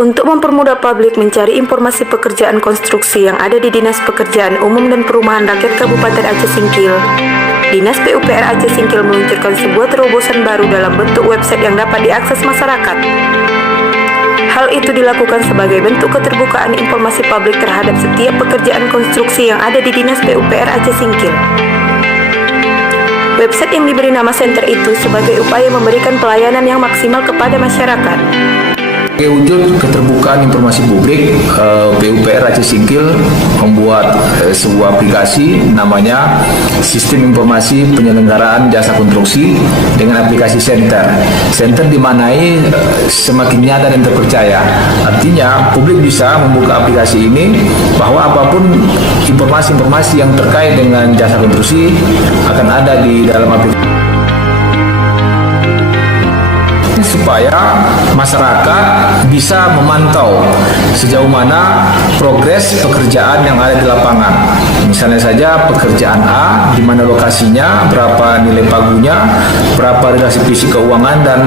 Untuk mempermudah publik mencari informasi pekerjaan konstruksi yang ada di Dinas Pekerjaan Umum dan Perumahan Rakyat Kabupaten Aceh Singkil, Dinas PUPR Aceh Singkil meluncurkan sebuah terobosan baru dalam bentuk website yang dapat diakses masyarakat. Hal itu dilakukan sebagai bentuk keterbukaan informasi publik terhadap setiap pekerjaan konstruksi yang ada di Dinas PUPR Aceh Singkil. Website yang diberi nama Center itu sebagai upaya memberikan pelayanan yang maksimal kepada masyarakat. Sebagai wujud keterbukaan informasi publik, PUPR Aceh Singkil membuat sebuah aplikasi namanya Sistem Informasi Penyelenggaraan Jasa Konstruksi dengan aplikasi Center. Center dimanai semakin nyata dan terpercaya. Artinya publik bisa membuka aplikasi ini bahwa apapun informasi-informasi yang terkait dengan jasa konstruksi akan ada di dalam aplikasi, supaya masyarakat bisa memantau sejauh mana progres pekerjaan yang ada di lapangan. Misalnya saja pekerjaan A, di mana lokasinya, berapa nilai pagunya, berapa relasi fisik keuangan, dan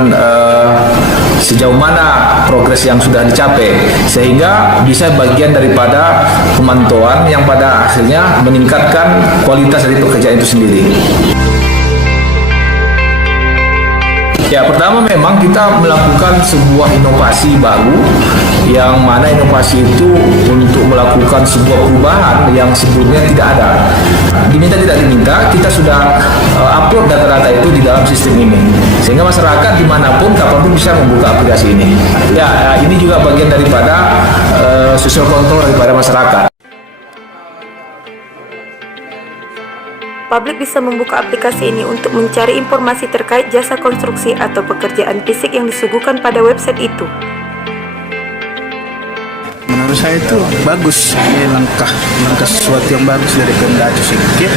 sejauh mana progres yang sudah dicapai, sehingga bisa bagian daripada pemantauan yang pada akhirnya meningkatkan kualitas dari pekerjaan itu sendiri. Ya, pertama memang kita melakukan sebuah inovasi baru, yang mana inovasi itu untuk melakukan sebuah perubahan yang sebelumnya tidak ada. Diminta tidak diminta, kita sudah upload data-data itu di dalam sistem ini, sehingga masyarakat dimanapun, kapanpun bisa membuka aplikasi ini. Ya, ini juga bagian daripada social control daripada masyarakat. Publik bisa membuka aplikasi ini untuk mencari informasi terkait jasa konstruksi atau pekerjaan fisik yang disuguhkan pada website itu. Menurut saya itu bagus, ini langkah sesuatu yang bagus dari Pemda Aceh Singkil,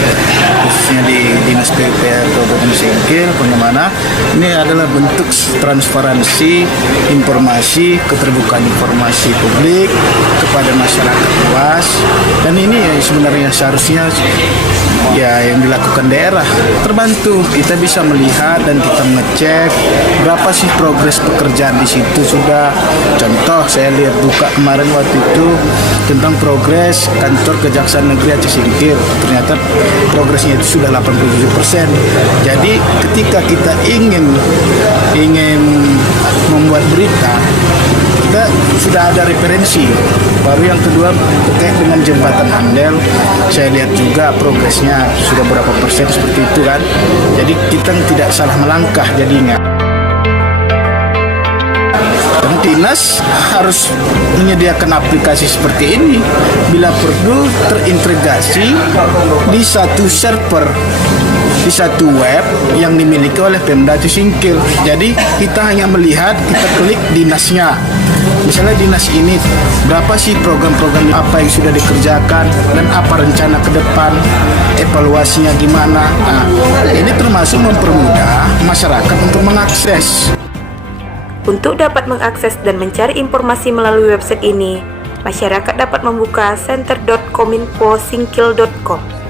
khususnya di Dinas PUPR Kabupaten Singkil, bagaimana ini adalah bentuk transparansi informasi, keterbukaan informasi publik kepada masyarakat luas, dan ini sebenarnya seharusnya yang dilakukan daerah. Terbantu, kita bisa melihat dan kita mengecek berapa sih progres pekerjaan di situ sudah. Contoh, saya lihat buka kemarin waktu itu tentang progres kantor Kejaksaan Negeri Aceh Singkil, ternyata progresnya itu sudah 87%. Jadi ketika kita ingin membuat berita, kita sudah ada referensi. Baru yang kedua terkait dengan jembatan Andel, saya lihat juga progresnya sudah berapa persen seperti itu kan. Jadi kita tidak salah melangkah jadinya. Dan Dinas harus menyediakan aplikasi seperti ini, bila perlu terintegrasi di satu server, di satu web yang dimiliki oleh Pemda Aceh Singkil. Jadi kita hanya melihat, kita klik dinasnya. Misalnya dinas ini berapa sih program-program apa yang sudah dikerjakan dan apa rencana ke depan, evaluasinya gimana. Nah, ini termasuk mempermudah masyarakat untuk mengakses. Untuk dapat mengakses dan mencari informasi melalui website ini, masyarakat dapat membuka center.kominfosingkil.com.